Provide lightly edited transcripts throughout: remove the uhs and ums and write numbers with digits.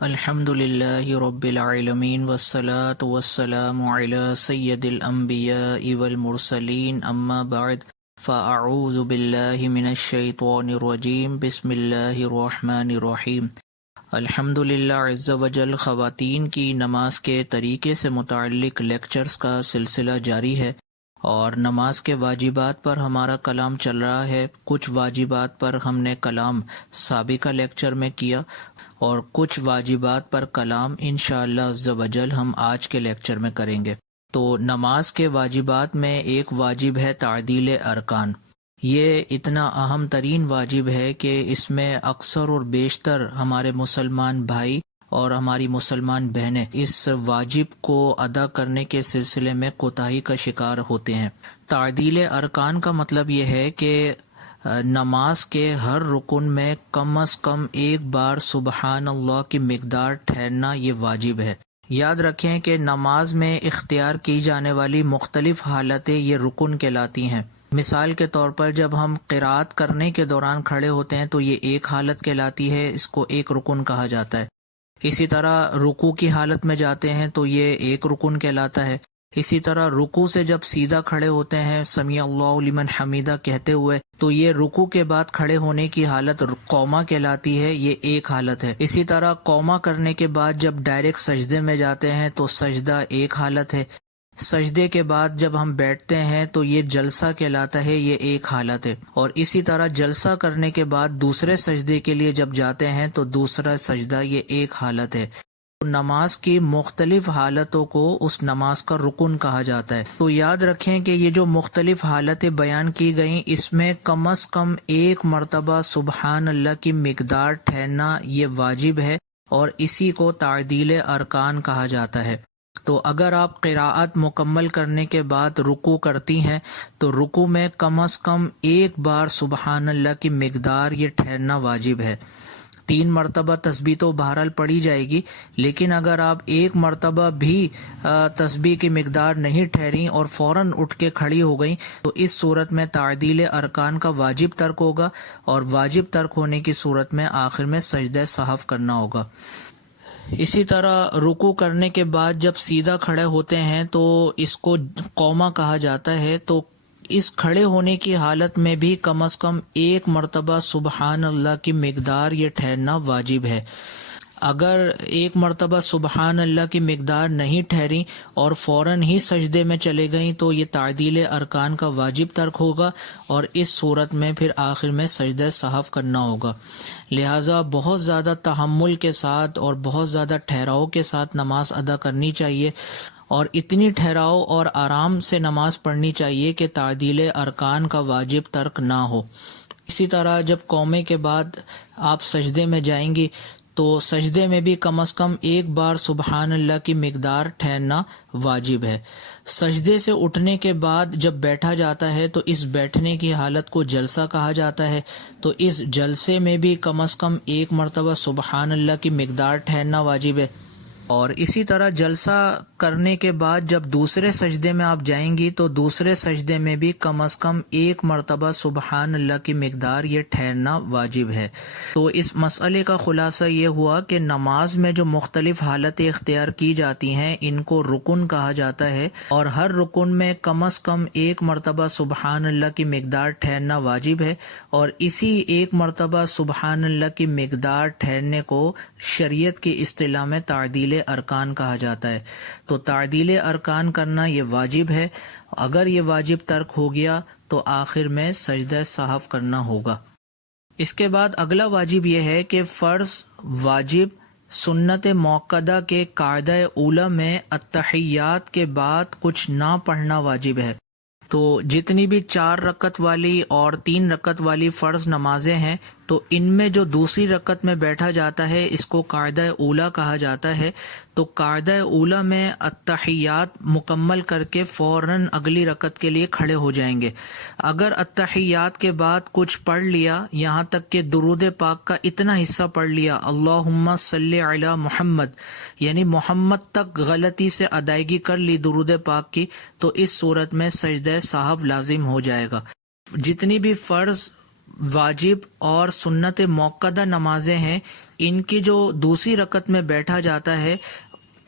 الحمد للہ رب العالمین والصلاة والسلام علی سید الانبیاء والمرسلین اما بعد فاعوذ باللہ من الشیطان الرجیم بسم اللہ الرحمن الرحیم۔ الحمد للہ عز وجل خواتین کی نماز کے طریقے سے متعلق لیکچرز کا سلسلہ جاری ہے، اور نماز کے واجبات پر ہمارا کلام چل رہا ہے۔ کچھ واجبات پر ہم نے کلام سابقہ لیکچر میں کیا، اور کچھ واجبات پر کلام انشاءاللہ عز وجل ہم آج کے لیکچر میں کریں گے۔ تو نماز کے واجبات میں ایک واجب ہے تعدیل ارکان۔ یہ اتنا اہم ترین واجب ہے کہ اس میں اکثر اور بیشتر ہمارے مسلمان بھائی اور ہماری مسلمان بہنیں اس واجب کو ادا کرنے کے سلسلے میں کوتاہی کا شکار ہوتے ہیں۔ تعدیل ارکان کا مطلب یہ ہے کہ نماز کے ہر رکن میں کم از کم ایک بار سبحان اللہ کی مقدار ٹھہرنا یہ واجب ہے۔ یاد رکھیں کہ نماز میں اختیار کی جانے والی مختلف حالتیں یہ رکن کہلاتی ہیں۔ مثال کے طور پر جب ہم قرات کرنے کے دوران کھڑے ہوتے ہیں تو یہ ایک حالت کہلاتی ہے، اس کو ایک رکن کہا جاتا ہے۔ اسی طرح رکوع کی حالت میں جاتے ہیں تو یہ ایک رکن کہلاتا ہے۔ اسی طرح رکوع سے جب سیدھا کھڑے ہوتے ہیں سمیع اللہ لمن حمیدہ کہتے ہوئے تو یہ رکوع کے بعد کھڑے ہونے کی حالت قومہ کہلاتی ہے، یہ ایک حالت ہے۔ اسی طرح قومہ کرنے کے بعد جب ڈائریکٹ سجدے میں جاتے ہیں تو سجدہ ایک حالت ہے۔ سجدے کے بعد جب ہم بیٹھتے ہیں تو یہ جلسہ کہلاتا ہے، یہ ایک حالت ہے۔ اور اسی طرح جلسہ کرنے کے بعد دوسرے سجدے کے لیے جب جاتے ہیں تو دوسرا سجدہ یہ ایک حالت ہے۔ نماز کی مختلف حالتوں کو اس نماز کا رکن کہا جاتا ہے۔ تو یاد رکھیں کہ یہ جو مختلف حالتیں بیان کی گئیں اس میں کم از کم ایک مرتبہ سبحان اللہ کی مقدار ٹھہرنا یہ واجب ہے، اور اسی کو تعدیل ارکان کہا جاتا ہے۔ تو اگر آپ قراءت مکمل کرنے کے بعد رکوع کرتی ہیں تو رکوع میں کم از کم ایک بار سبحان اللہ کی مقدار یہ ٹھہرنا واجب ہے۔ 3 مرتبہ تسبیح تو بہرحال پڑھی جائے گی، لیکن اگر آپ ایک مرتبہ بھی تسبیح کی مقدار نہیں ٹھہری اور فوراً اٹھ کے کھڑی ہو گئیں تو اس صورت میں تعدیل ارکان کا واجب ترک ہوگا، اور واجب ترک ہونے کی صورت میں آخر میں سجدہ سہو کرنا ہوگا۔ اسی طرح رکوع کرنے کے بعد جب سیدھا کھڑے ہوتے ہیں تو اس کو قومہ کہا جاتا ہے۔ تو اس کھڑے ہونے کی حالت میں بھی کم از کم ایک مرتبہ سبحان اللہ کی مقدار یہ ٹھہرنا واجب ہے۔ اگر ایک مرتبہ سبحان اللہ کی مقدار نہیں ٹھہری اور فوراً ہی سجدے میں چلے گئیں تو یہ تعدیل ارکان کا واجب ترک ہوگا، اور اس صورت میں پھر آخر میں سجدہ سہو کرنا ہوگا۔ لہٰذا بہت زیادہ تحمل کے ساتھ اور بہت زیادہ ٹھہراؤ کے ساتھ نماز ادا کرنی چاہیے، اور اتنی ٹھہراؤ اور آرام سے نماز پڑھنی چاہیے کہ تعدیل ارکان کا واجب ترک نہ ہو۔ اسی طرح جب قومے کے بعد آپ سجدے میں جائیں گی تو سجدے میں بھی کم از کم ایک بار سبحان اللہ کی مقدار ٹھہرنا واجب ہے۔ سجدے سے اٹھنے کے بعد جب بیٹھا جاتا ہے تو اس بیٹھنے کی حالت کو جلسہ کہا جاتا ہے۔ تو اس جلسے میں بھی کم از کم ایک مرتبہ سبحان اللہ کی مقدار ٹھہرنا واجب ہے۔ اور اسی طرح جلسہ کرنے کے بعد جب دوسرے سجدے میں آپ جائیں گی تو دوسرے سجدے میں بھی کم از کم ایک مرتبہ سبحان اللہ کی مقدار یہ ٹھہرنا واجب ہے۔ تو اس مسئلے کا خلاصہ یہ ہوا کہ نماز میں جو مختلف حالتیں اختیار کی جاتی ہیں ان کو رکن کہا جاتا ہے، اور ہر رکن میں کم از کم ایک مرتبہ سبحان اللہ کی مقدار ٹھہرنا واجب ہے، اور اسی ایک مرتبہ سبحان اللہ کی مقدار ٹھہرنے کو شریعت کی اصطلاح میں تعدیل ارکان کہا جاتا ہے۔ تو تعدیل ارکان کرنا یہ واجب ہے۔ اگر یہ واجب ترک ہو گیا تو آخر میں سجدہ سہو کرنا ہوگا۔ اس کے بعد اگلا واجب یہ ہے کہ فرض، واجب، سنت موقدہ کے قاعدہ اولیٰ میں التحیات کے بعد کچھ نہ پڑھنا واجب ہے۔ تو جتنی بھی 4 رکعت والی اور 3 رکعت والی فرض نمازیں ہیں تو ان میں جو دوسری رکعت میں بیٹھا جاتا ہے اس کو قاعدہ اولیٰ کہا جاتا ہے۔ تو قاعدہ اولیٰ میں التحیات مکمل کر کے فوراً اگلی رکعت کے لیے کھڑے ہو جائیں گے۔ اگر التحیات کے بعد کچھ پڑھ لیا، یہاں تک کہ درود پاک کا اتنا حصہ پڑھ لیا اللہم صلی علی محمد، یعنی محمد تک غلطی سے ادائیگی کر لی درود پاک کی، تو اس صورت میں سجدہ سہو لازم ہو جائے گا۔ جتنی بھی فرض واجب اور سنت موقدہ نمازیں ہیں، ان کی جو دوسری رکعت میں بیٹھا جاتا ہے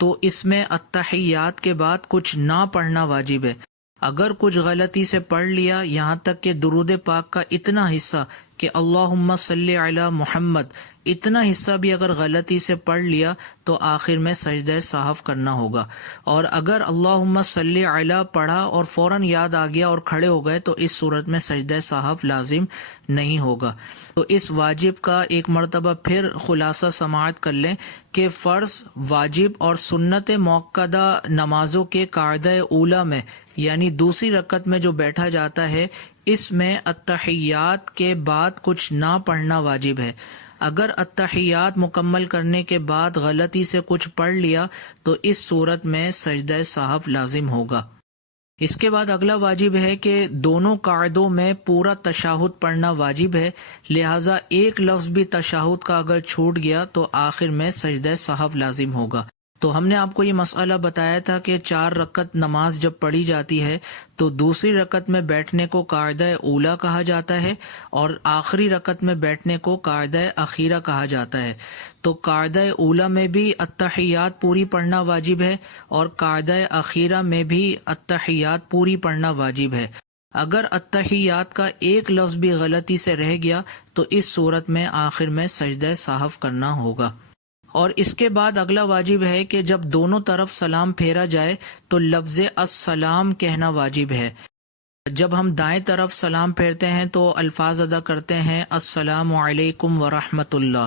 تو اس میں التحیات کے بعد کچھ نہ پڑھنا واجب ہے۔ اگر کچھ غلطی سے پڑھ لیا، یہاں تک کہ درود پاک کا اتنا حصہ کہ اللہم صلی علی محمد، اتنا حصہ بھی اگر غلطی سے پڑھ لیا تو آخر میں سجدہ سہو کرنا ہوگا۔ اور اگر اللہم صلی علی پڑھا اور فوراً یاد آ گیا اور کھڑے ہو گئے تو اس صورت میں سجدہ سہو لازم نہیں ہوگا۔ تو اس واجب کا ایک مرتبہ پھر خلاصہ سماعت کر لیں کہ فرض، واجب اور سنت موقدہ نمازوں کے قاعدہ اولیٰ میں، یعنی دوسری رکعت میں جو بیٹھا جاتا ہے، اس میں التحیات کے بعد کچھ نہ پڑھنا واجب ہے۔ اگر التحیات مکمل کرنے کے بعد غلطی سے کچھ پڑھ لیا تو اس صورت میں سجدہ سہو لازم ہوگا۔ اس کے بعد اگلا واجب ہے کہ دونوں قاعدوں میں پورا تشہد پڑھنا واجب ہے، لہٰذا ایک لفظ بھی تشہد کا اگر چھوٹ گیا تو آخر میں سجدہ سہو لازم ہوگا۔ تو ہم نے آپ کو یہ مسئلہ بتایا تھا کہ 4 رکعت نماز جب پڑھی جاتی ہے تو دوسری رکعت میں بیٹھنے کو قاعدہ اولیٰ کہا جاتا ہے اور آخری رکعت میں بیٹھنے کو قاعدہ اخیرہ کہا جاتا ہے۔ تو قاعدہ اولیٰ میں بھی التحیات پوری پڑھنا واجب ہے اور قاعدہ اخیرہ میں بھی التحیات پوری پڑھنا واجب ہے۔ اگر التحیات کا ایک لفظ بھی غلطی سے رہ گیا تو اس صورت میں آخر میں سجدہ سہو کرنا ہوگا۔ اور اس کے بعد اگلا واجب ہے کہ جب دونوں طرف سلام پھیرا جائے تو لفظ السلام کہنا واجب ہے۔ جب ہم دائیں طرف سلام پھیرتے ہیں تو الفاظ ادا کرتے ہیں السلام علیکم ورحمۃ اللہ،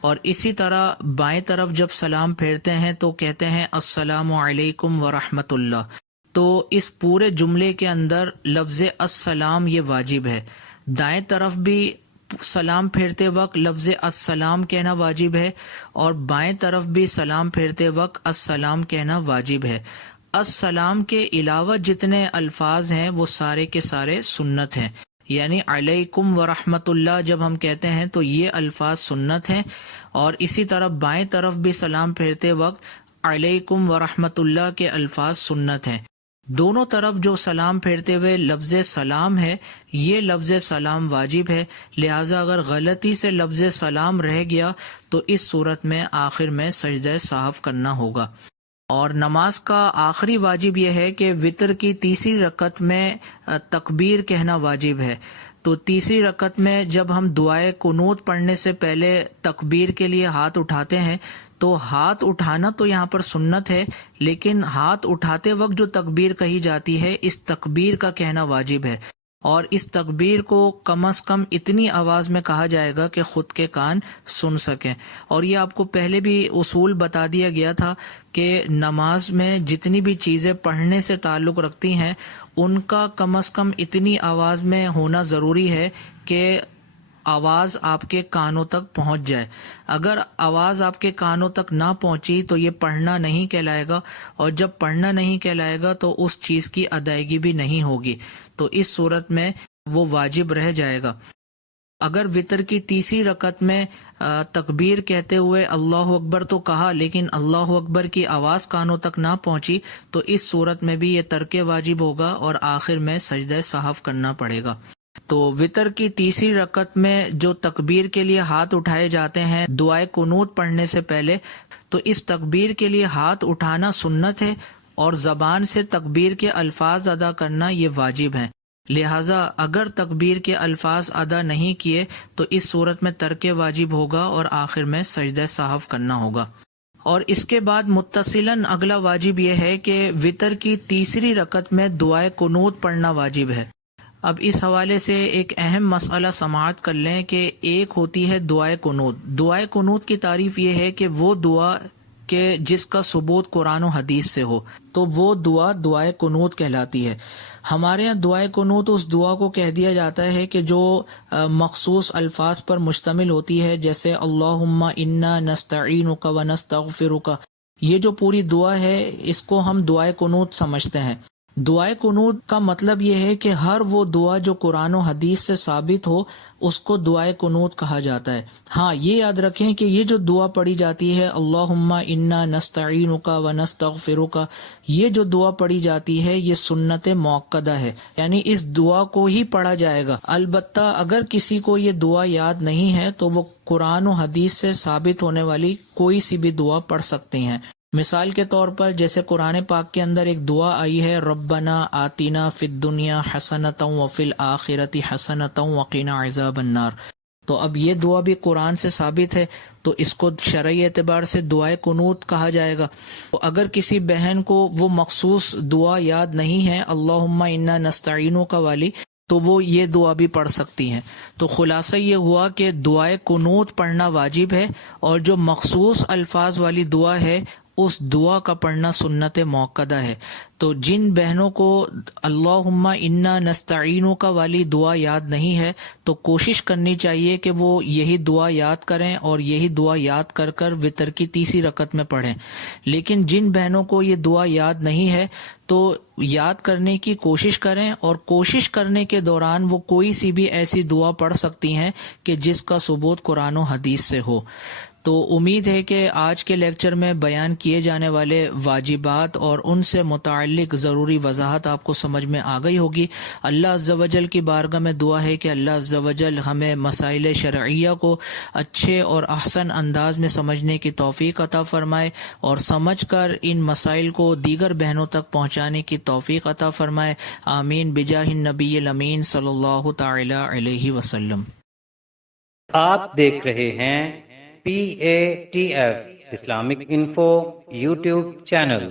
اور اسی طرح بائیں طرف جب سلام پھیرتے ہیں تو کہتے ہیں السلام علیکم ورحمۃ اللہ۔ تو اس پورے جملے کے اندر لفظ السلام یہ واجب ہے۔ دائیں طرف بھی سلام پھیرتے وقت لفظ السلام کہنا واجب ہے اور بائیں طرف بھی سلام پھیرتے وقت السلام کہنا واجب ہے۔ السلام کے علاوہ جتنے الفاظ ہیں وہ سارے کے سارے سنت ہیں، یعنی علیکم ورحمۃ اللہ جب ہم کہتے ہیں تو یہ الفاظ سنت ہیں، اور اسی طرح بائیں طرف بھی سلام پھیرتے وقت علیکم ورحمۃ اللہ کے الفاظ سنت ہیں۔ دونوں طرف جو سلام پھیرتے ہوئے لفظ سلام ہے، یہ لفظ سلام واجب ہے، لہٰذا اگر غلطی سے لفظ سلام رہ گیا تو اس صورت میں آخر میں سجدہ سہو کرنا ہوگا۔ اور نماز کا آخری واجب یہ ہے کہ وتر کی تیسری رکعت میں تکبیر کہنا واجب ہے۔ تو تیسری رکعت میں جب ہم دعائے قنوت پڑھنے سے پہلے تکبیر کے لیے ہاتھ اٹھاتے ہیں تو ہاتھ اٹھانا تو یہاں پر سنت ہے، لیکن ہاتھ اٹھاتے وقت جو تکبیر کہی جاتی ہے اس تکبیر کا کہنا واجب ہے، اور اس تکبیر کو کم از کم اتنی آواز میں کہا جائے گا کہ خود کے کان سن سکیں۔ اور یہ آپ کو پہلے بھی اصول بتا دیا گیا تھا کہ نماز میں جتنی بھی چیزیں پڑھنے سے تعلق رکھتی ہیں ان کا کم از کم اتنی آواز میں ہونا ضروری ہے کہ آواز آپ کے کانوں تک پہنچ جائے۔ اگر آواز آپ کے کانوں تک نہ پہنچی تو یہ پڑھنا نہیں کہلائے گا، اور جب پڑھنا نہیں کہلائے گا تو اس چیز کی ادائیگی بھی نہیں ہوگی، تو اس صورت میں وہ واجب رہ جائے گا۔ اگر وتر کی تیسری رکعت میں تکبیر کہتے ہوئے اللہ اکبر تو کہا لیکن اللہ اکبر کی آواز کانوں تک نہ پہنچی تو اس صورت میں بھی یہ ترک واجب ہوگا اور آخر میں سجدہ سہو کرنا پڑے گا۔ تو وتر کی تیسری رکعت میں جو تکبیر کے لیے ہاتھ اٹھائے جاتے ہیں دعائے قنوت پڑھنے سے پہلے، تو اس تکبیر کے لیے ہاتھ اٹھانا سنت ہے اور زبان سے تکبیر کے الفاظ ادا کرنا یہ واجب ہے۔ لہٰذا اگر تکبیر کے الفاظ ادا نہیں کیے تو اس صورت میں ترک واجب ہوگا اور آخر میں سجدہ سہو کرنا ہوگا۔ اور اس کے بعد متصلاً اگلا واجب یہ ہے کہ وتر کی تیسری رکعت میں دعائے قنوت پڑھنا واجب ہے۔ اب اس حوالے سے ایک اہم مسئلہ سماعت کر لیں کہ ایک ہوتی ہے دعائے قنوت۔ دعائے قنوت کی تعریف یہ ہے کہ وہ دعا کہ جس کا ثبوت قرآن و حدیث سے ہو، تو وہ دعا دعائے قنوت کہلاتی ہے۔ ہمارے یہاں دعائے قنوت اس دعا کو کہہ دیا جاتا ہے کہ جو مخصوص الفاظ پر مشتمل ہوتی ہے، جیسے اللہم انا نستعینک و نستغفرک۔ یہ جو پوری دعا ہے اس کو ہم دعائے قنوت سمجھتے ہیں۔ دعائے قنوت کا مطلب یہ ہے کہ ہر وہ دعا جو قرآن و حدیث سے ثابت ہو اس کو دعائے قنوت کہا جاتا ہے۔ ہاں یہ یاد رکھیں کہ یہ جو دعا پڑھی جاتی ہے اللہم انا نستعینک و نستغفرک، یہ جو دعا پڑھی جاتی ہے یہ سنت موقدہ ہے، یعنی اس دعا کو ہی پڑھا جائے گا۔ البتہ اگر کسی کو یہ دعا یاد نہیں ہے تو وہ قرآن و حدیث سے ثابت ہونے والی کوئی سی بھی دعا پڑھ سکتے ہیں۔ مثال کے طور پر جیسے قرآن پاک کے اندر ایک دعا آئی ہے ربنا آتینا فی الدنیا حسنۃ وفی الآخرۃ حسنۃ وقنا عذاب النار، تو اب یہ دعا بھی قرآن سے ثابت ہے تو اس کو شرعی اعتبار سے دعائے قنوت کہا جائے گا۔ تو اگر کسی بہن کو وہ مخصوص دعا یاد نہیں ہے اللہم انا نستعینک والی، تو وہ یہ دعا بھی پڑھ سکتی ہیں۔ تو خلاصہ یہ ہوا کہ دعائے قنوت پڑھنا واجب ہے، اور جو مخصوص الفاظ والی دعا ہے اس دعا کا پڑھنا سنت موقدہ ہے۔ تو جن بہنوں کو اللہم انا نستعینک والی دعا یاد نہیں ہے تو کوشش کرنی چاہیے کہ وہ یہی دعا یاد کریں اور یہی دعا یاد کر کر وتر کی تیسری رکعت میں پڑھیں۔ لیکن جن بہنوں کو یہ دعا یاد نہیں ہے تو یاد کرنے کی کوشش کریں، اور کوشش کرنے کے دوران وہ کوئی سی بھی ایسی دعا پڑھ سکتی ہیں کہ جس کا ثبوت قرآن و حدیث سے ہو۔ تو امید ہے کہ آج کے لیکچر میں بیان کیے جانے والے واجبات اور ان سے متعلق ضروری وضاحت آپ کو سمجھ میں آ گئی ہوگی۔ اللہ عز و جل کی بارگاہ میں دعا ہے کہ اللہ عز و جل ہمیں مسائل شرعیہ کو اچھے اور احسن انداز میں سمجھنے کی توفیق عطا فرمائے، اور سمجھ کر ان مسائل کو دیگر بہنوں تک پہنچانے کی توفیق عطا فرمائے۔ آمین بجاہ النبی الامین صلی اللہ تعالی علیہ وسلم۔ آپ دیکھ رہے ہیں PATF Islamic info YouTube channel.